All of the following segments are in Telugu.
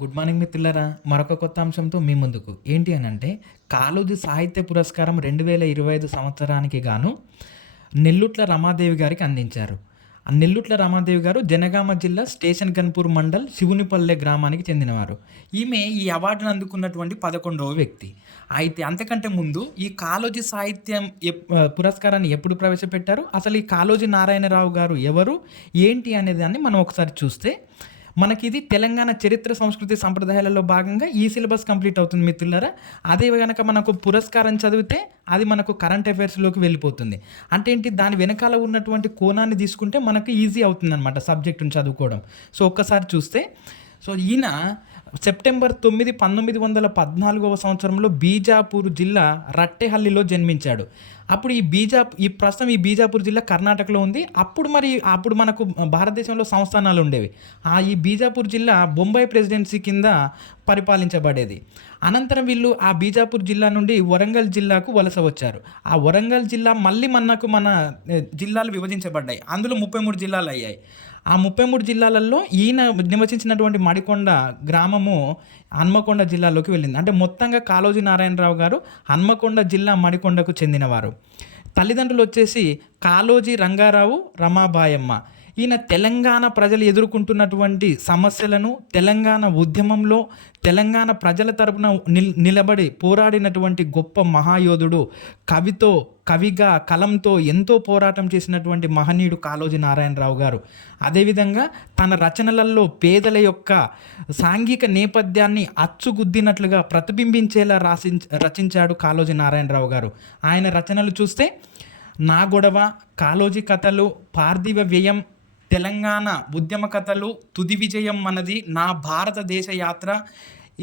గుడ్ మార్నింగ్ మిత్రులారా, మరొక కొత్త అంశంతో మీ ముందుకు. ఏంటి అనంటే, కాళోజీ సాహిత్య పురస్కారం 2025 సంవత్సరానికి గాను నెల్లుట్ల రమాదేవి గారికి అందించారు. ఆ నెల్లుట్ల రమాదేవి గారు జనగామ జిల్లా స్టేషన్ గన్పూర్ మండల్ శివునిపల్లె గ్రామానికి చెందినవారు. ఈమె ఈ అవార్డును అందుకున్నటువంటి 11వ వ్యక్తి. అయితే అంతకంటే ముందు ఈ కాళోజీ సాహిత్యం పురస్కారాన్ని ఎప్పుడు ప్రవేశపెట్టారు, అసలు ఈ కాళోజీ నారాయణరావు గారు ఎవరు, ఏంటి అనే దాన్ని మనం ఒకసారి చూస్తే, మనకిది తెలంగాణ చరిత్ర, సంస్కృతి, సంప్రదాయాలలో భాగంగా ఈ సిలబస్ కంప్లీట్ అవుతుంది మిత్రులారా. అదే గనక మనకు పురస్కారం చదివితే అది మనకు కరెంట్ అఫైర్స్‌లోకి వెళ్ళిపోతుంది. అంటే ఏంటి, దాని వెనకాల ఉన్నటువంటి కోణాన్ని తీసుకుంటే మనకు ఈజీ అవుతుందనమాట సబ్జెక్ట్‌ని చదువుకోవడం. సో, ఒక్కసారి చూస్తే, ఈయన సెప్టెంబర్ 9, 1914వ సంవత్సరంలో బీజాపూర్ జిల్లా రట్టెహల్లిలో జన్మించాడు. అప్పుడు ఈ ప్రస్తుతం ఈ బీజాపూర్ జిల్లా కర్ణాటకలో ఉంది. అప్పుడు మనకు భారతదేశంలో సంస్థానాలు ఉండేవి. ఈ బీజాపూర్ జిల్లా బొంబాయి ప్రెసిడెన్సీ కింద పరిపాలించబడేది. అనంతరం వీళ్ళు ఆ బీజాపూర్ జిల్లా నుండి వరంగల్ జిల్లాకు వలస వచ్చారు. ఆ వరంగల్ జిల్లా మళ్ళీ మన జిల్లాలు విభజించబడ్డాయి. అందులో 33 జిల్లాలు అయ్యాయి. ఆ 33 జిల్లాలలో ఈయన నివసించినటువంటి మడికొండ గ్రామము హన్మకొండ జిల్లాలోకి వెళ్ళింది. అంటే మొత్తంగా కాళోజీ నారాయణరావు గారు హన్మకొండ జిల్లా మడికొండకు చెందినవారు. తల్లిదండ్రులు వచ్చేసి కాళోజీ రంగారావు, రమాబాయమ్మ. ఈయన తెలంగాణ ప్రజలు ఎదుర్కొంటున్నటువంటి సమస్యలను, తెలంగాణ ఉద్యమంలో తెలంగాణ ప్రజల తరపున నిలబడి పోరాడినటువంటి గొప్ప మహాయోధుడు. కవిగా, కలంతో ఎంతో పోరాటం చేసినటువంటి మహనీయుడు కాళోజీ నారాయణరావు గారు. అదేవిధంగా తన రచనలలో పేదల యొక్క సాంఘిక నేపథ్యాన్ని అచ్చుగుద్దినట్లుగా ప్రతిబింబించేలా రచించాడు కాళోజీ నారాయణరావు గారు. ఆయన రచనలు చూస్తే నా గొడవ, కాళోజీ కథలు, పార్థివ వ్యయం, తెలంగాణ ఉద్యమ కథలు, తుది విజయం మనది, నా భారతదేశ యాత్ర,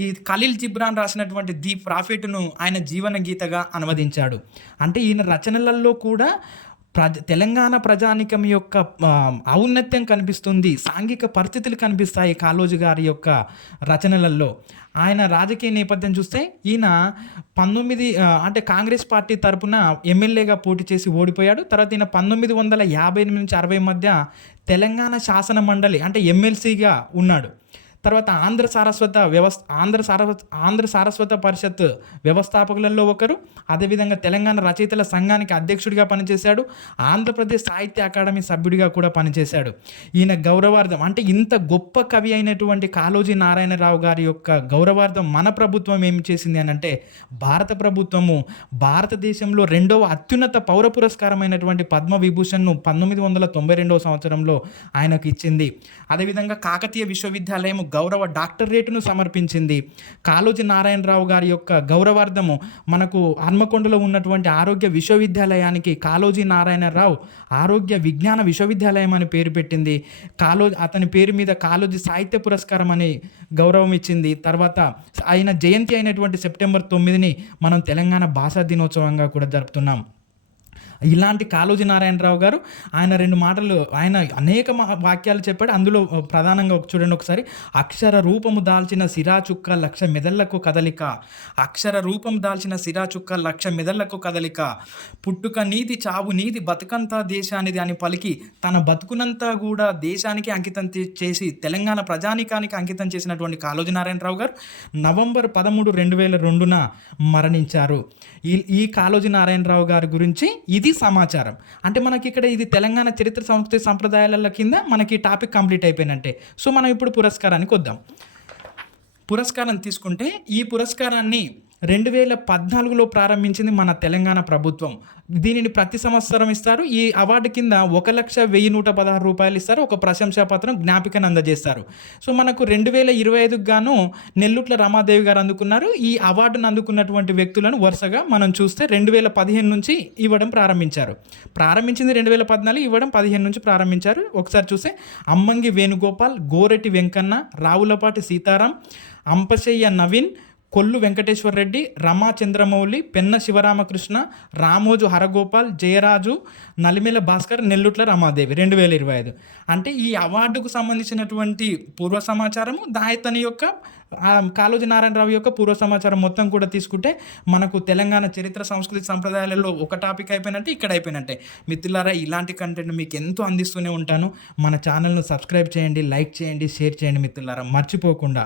ఈ ఖలీల్ జిబ్రాన్ రాసినటువంటి ది ప్రాఫిట్ను ఆయన జీవన గీతగా అనువదించాడు. అంటే ఈయన రచనలలో కూడా తెలంగాణ ప్రజానికం యొక్క ఔన్నత్యం కనిపిస్తుంది, సాంఘిక పరిస్థితులు కనిపిస్తాయి కాళోజీ గారి యొక్క రచనలలో. ఆయన రాజకీయ నేపథ్యం చూస్తే ఈయన అంటే కాంగ్రెస్ పార్టీ తరపున ఎమ్మెల్యేగా పోటీ చేసి ఓడిపోయాడు. తర్వాత ఈయన 1958 నుంచి 60 మధ్య తెలంగాణ శాసన మండలి అంటే ఎమ్మెల్సీగా ఉన్నాడు. తర్వాత ఆంధ్ర సారస్వత పరిషత్ వ్యవస్థాపకులలో ఒకరు. అదేవిధంగా తెలంగాణ రచయితల సంఘానికి అధ్యక్షుడిగా పనిచేశాడు. ఆంధ్రప్రదేశ్ సాహిత్య అకాడమీ సభ్యుడిగా కూడా పనిచేశాడు. ఈయన గౌరవార్థం అంటే ఇంత గొప్ప కవి అయినటువంటి కాళోజీ నారాయణరావు గారి యొక్క గౌరవార్థం మన ప్రభుత్వం ఏం చేసింది అని అంటే, భారత ప్రభుత్వము భారతదేశంలో 2వ అత్యున్నత పౌర పురస్కారమైనటువంటి పద్మవిభూషణ్ను 1992వ సంవత్సరంలో ఆయనకు ఇచ్చింది. అదేవిధంగా కాకతీయ విశ్వవిద్యాలయం గౌరవ డాక్టరేట్ను సమర్పించింది. కాళోజీ నారాయణరావు గారి యొక్క గౌరవార్థము మనకు హన్మకొండలో ఉన్నటువంటి ఆరోగ్య విశ్వవిద్యాలయానికి కాళోజీ నారాయణరావు ఆరోగ్య విజ్ఞాన విశ్వవిద్యాలయం అని పేరు పెట్టింది. అతని పేరు మీద కాళోజీ సాహిత్య పురస్కారం అని గౌరవం ఇచ్చింది. తర్వాత ఆయన జయంతి అయినటువంటి సెప్టెంబర్ 9ని మనం తెలంగాణ భాషా దినోత్సవంగా కూడా జరుపుతున్నాం. ఇలాంటి కాళోజీ నారాయణరావు గారు ఆయన అనేక వాక్యాలు చెప్పాడు. అందులో ప్రధానంగా చూడండి ఒకసారి, అక్షర రూపము దాల్చిన సిరాచుక్క లక్ష మెదళ్లకు కదలిక, అక్షర రూపం దాల్చిన సిరాచుక్క లక్ష మెదళ్లకు కదలిక, పుట్టుక నీది, చావు నీది, బతుకంతా దేశానిది అని పలికి తన బతుకునంతా కూడా దేశానికి అంకితం చేసి తెలంగాణ ప్రజానికానికి అంకితం చేసినటువంటి కాళోజీ నారాయణరావు గారు నవంబర్ 13, 2002న మరణించారు. ఈ కాళోజీ నారాయణరావు గారి గురించి ఇది సమాచారం. అంటే మనకి ఇక్కడ ఇది తెలంగాణ చరిత్ర, సంస్కృతి, సంప్రదాయాల కింద మనకి టాపిక్ కంప్లీట్ అయిపోయినట్టే. సో మనం ఇప్పుడు పురస్కారానికి వద్దాం. పురస్కారం తీసుకుంటే ఈ పురస్కారాన్ని 2014లో ప్రారంభించింది మన తెలంగాణ ప్రభుత్వం. దీనిని ప్రతి సంవత్సరం ఇస్తారు. ఈ అవార్డు కింద 1,01,116 రూపాయలు ఇస్తారు. ఒక ప్రశంసా పత్రం, జ్ఞాపికను అందజేస్తారు. సో మనకు 2025కు గాను నెల్లుట్ల రమాదేవి గారు అందుకున్నారు. ఈ అవార్డును అందుకున్నటువంటి వ్యక్తులను వరుసగా మనం చూస్తే 2015 నుంచి ఇవ్వడం ప్రారంభించింది 2014, ఇవ్వడం 15 నుంచి ప్రారంభించారు. ఒకసారి చూస్తే అమ్మంగి వేణుగోపాల్, గోరెటి వెంకన్న, రావులపాటి సీతారాం, అంపశయ్య నవీన్, కొల్లు వెంకటేశ్వర రెడ్డి, రమా చంద్రమౌళి, పెన్న శివరామకృష్ణ, రామోజు హరగోపాల్, జయరాజు, నలిమేల భాస్కర్, నెల్లుట్ల రమాదేవి 2025. అంటే ఈ అవార్డుకు సంబంధించినటువంటి పూర్వ సమాచారము, తన యొక్క కాళోజీ నారాయణరావు యొక్క పూర్వ సమాచారం మొత్తం కూడా తీసుకుంటే మనకు తెలంగాణ చరిత్ర, సంస్కృతి, సంప్రదాయాలలో ఒక టాపిక్ అయిపోయినట్టే, ఇక్కడ అయిపోయినట్టే. మిత్రులారా, ఇలాంటి కంటెంట్ మీకు ఎంతో అందిస్తూనే ఉంటాను. మన ఛానల్ను సబ్స్క్రైబ్ చేయండి, లైక్ చేయండి, షేర్ చేయండి మిత్రులారా, మర్చిపోకుండా.